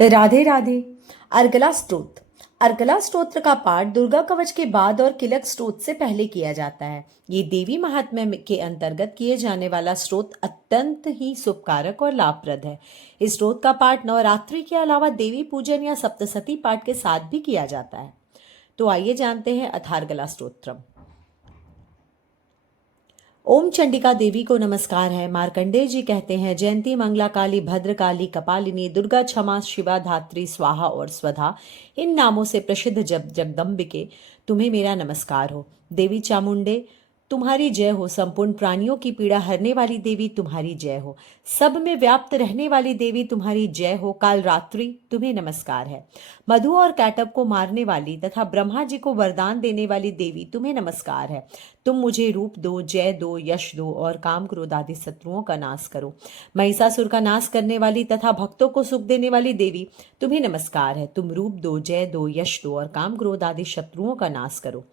राधे राधे। अर्गला स्तोत्र। अर्गला स्तोत्र का पाठ दुर्गा कवच के बाद और किलक स्तोत्र से पहले किया जाता है। ये देवी महात्म्य के अंतर्गत किए जाने वाला स्तोत्र अत्यंत ही शुभकारक और लाभप्रद है। इस स्तोत्र का पाठ नवरात्रि के अलावा देवी पूजन या सप्तशती पाठ के साथ भी किया जाता है। तो आइए जानते हैं अथार्गला स्तोत्रम। ओम चंडिका देवी को नमस्कार है। मार्कंडेय जी कहते हैं, जयंती मंगला काली भद्रकाली कपालिनी दुर्गा क्षमा शिवा धात्री स्वाहा और स्वधा, इन नामों से प्रसिद्ध जगदम्बिके तुम्हें मेरा नमस्कार हो। देवी चामुंडे तुम्हारी जय हो। संपूर्ण प्राणियों की पीड़ा हरने वाली देवी तुम्हारी जय हो। सब में व्याप्त रहने वाली देवी तुम्हारी जय हो। काल रात्रि तुम्हें नमस्कार है। मधु और कैटब को मारने वाली तथा ब्रह्मा जी को वरदान देने वाली देवी तुम्हें नमस्कार है। तुम मुझे रूप दो, जय दो, यश दो और काम क्रोध आदि शत्रुओं का नाश करो। महिषासुर का नाश करने वाली तथा भक्तों को सुख देने वाली देवी तुम्हें नमस्कार है। तुम रूप दो, जय दो, यश दो और काम क्रोध आदि शत्रुओं का नाश करो।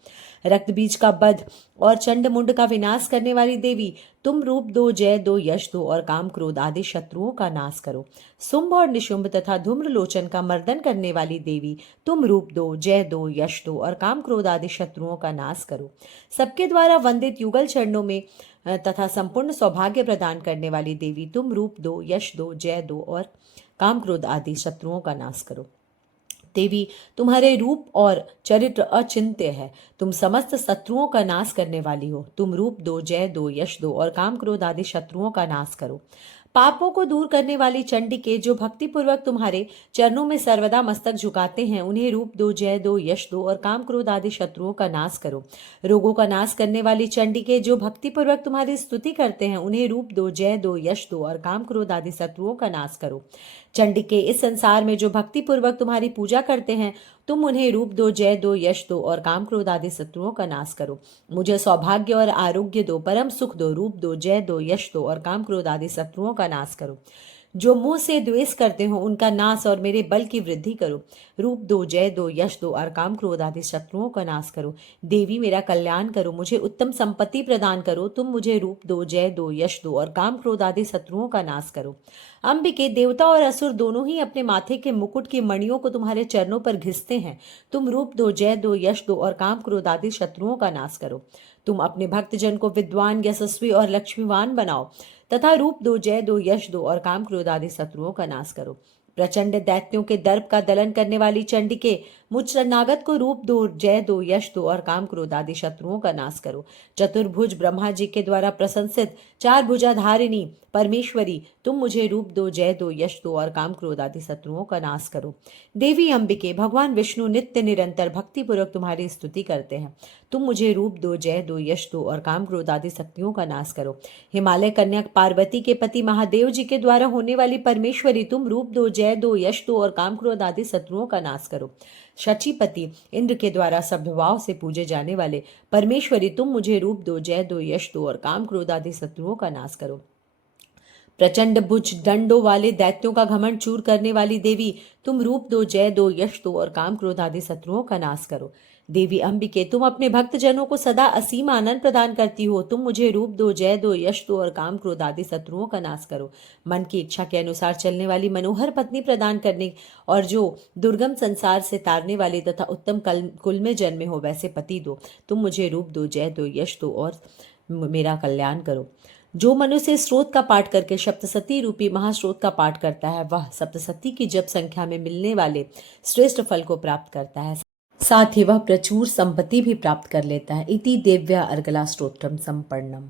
रक्त बीज का वध और चंड मुंड का विनाश करने वाली देवी तुम रूप दो, जय दो, यश दो और काम क्रोध आदि शत्रुओं का नाश करो। शुंभ और निशुंभ तथा धूम्रलोचन का मर्दन करने वाली देवी तुम रूप दो, जय दो, यश दो और काम क्रोध आदि शत्रुओं का नाश करो। सबके द्वारा वंदित युगल चरणों में तथा संपूर्ण सौभाग्य प्रदान करने वाली देवी तुम रूप दो, यश दो, जय दो और काम क्रोध आदि शत्रुओं का नाश करो। देवी तुम्हारे रूप और चरित्र अचिंत्य है। तुम समस्त शत्रुओं का नाश करने वाली हो। तुम रूप दो, जय दो, यश दो और काम क्रोध आदि शत्रुओं का नाश करो। पापों को दूर करने वाली चंडिके जो भक्ति पूर्वक तुम्हारे चरणों में सर्वदा मस्तक झुकाते हैं, उन्हें रूप दो, जय दो, यश दो और काम क्रोध आदि शत्रुओं का नाश करो। रोगों का नाश करने वाली चंडिके जो भक्ति पूर्वक तुम्हारी स्तुति करते हैं, उन्हें रूप दो, जय दो, यश दो और काम क्रोध आदि शत्रुओं का नाश करो। चंडिके इस संसार में जो भक्ति पूर्वक तुम्हारी पूजा करते हैं, तुम उन्हें रूप दो, जय दो, यश दो और काम क्रोध आदि शत्रुओं का नाश करो। मुझे सौभाग्य और आरोग्य दो, परम सुख दो, रूप दो, जय दो, यश दो और काम क्रोध आदि शत्रुओं का नाश करो। जो मुंह से द्वेष करते हो उनका नाश और मेरे बल की वृद्धि करो। रूप दो, जय दो, यश दो और काम क्रोध आदि शत्रुओं का नाश करो। देवी मेरा कल्याण करो, मुझे उत्तम संपत्ति प्रदान करो। तुम मुझे रूप दो, जय दो, यश दो और काम क्रोध आदि शत्रुओं का नाश करो। अंबिके, देवता और असुर दोनों ही अपने माथे के मुकुट की मणियों को तुम्हारे चरणों पर घिसते हैं। तुम रूप दो, जय दो, यश दो और काम क्रोध आदि शत्रुओं का नाश करो। तुम अपने भक्तजन को विद्वान, यशस्वी और लक्ष्मीवान बनाओ तथा रूप दो, जय दो, यश दो और काम क्रोध आदि शत्रुओं का नाश करो। प्रचंड दैत्यों के दर्प का दलन करने वाली चंडिके, मुझ शरणागत को रूप दो, जय दो, यश दो और काम क्रोध आदि शत्रुओं का नाश करो। चतुर्भुज ब्रह्मा जी के द्वारा प्रशंसित चार भुजाधारिणी परमेश्वरी, तुम मुझे रूप दो, जय दो, यश दो और काम क्रोध आदि शत्रुओं का नाश करो। देवी अंबिके, भगवान विष्णु नित्य निरंतर भक्तिपूर्वक तुम्हारी स्तुति करते हैं। तुम मुझे रूप दो, जय दो, यश दो और काम क्रोध आदि शक्तियों का नाश करो। हिमालय कन्या पार्वती के पति महादेव जी के द्वारा होने वाली परमेश्वरी, तुम रूप दो, जय दो, यश दो और काम क्रोध आदि शत्रुओं का नाश करो। शचीपति इंद्र के द्वारा सद्भाव से पूजे जाने वाले परमेश्वरी, तुम मुझे रूप दो, जय दो, यश दो और काम क्रोध आदि शत्रुओं का नाश करो। प्रचंड भुज दंडों वाले दैत्यों का घमंड चूर करने वाली देवी, तुम रूप दो, जय दो, यश दो और काम क्रोध आदि शत्रुओं का नाश करो। देवी अंबिके, तुम अपने भक्त जनों को सदा असीम आनंद प्रदान करती हो। तुम मुझे रूप दो, जय दो, यश दो और काम क्रोध आदि शत्रुओं का नाश करो। मन की इच्छा के अनुसार चलने वाली मनोहर पत्नी प्रदान करने और जो दुर्गम संसार से तारने वाली तथा उत्तम कुल में जन्मे हो वैसे पति दो। तुम मुझे रूप दो, जय दो, यश दो और मेरा कल्याण करो। जो मनुष्य स्रोत का पाठ करके सप्तशती रूपी महास्रोत का पाठ करता है, वह सप्तशती की जप संख्या में मिलने वाले श्रेष्ठ फल को प्राप्त करता है। साथ ही वह प्रचुर संपत्ति भी प्राप्त कर लेता है। इति देव्या अर्गला स्तोत्रम संपन्नम।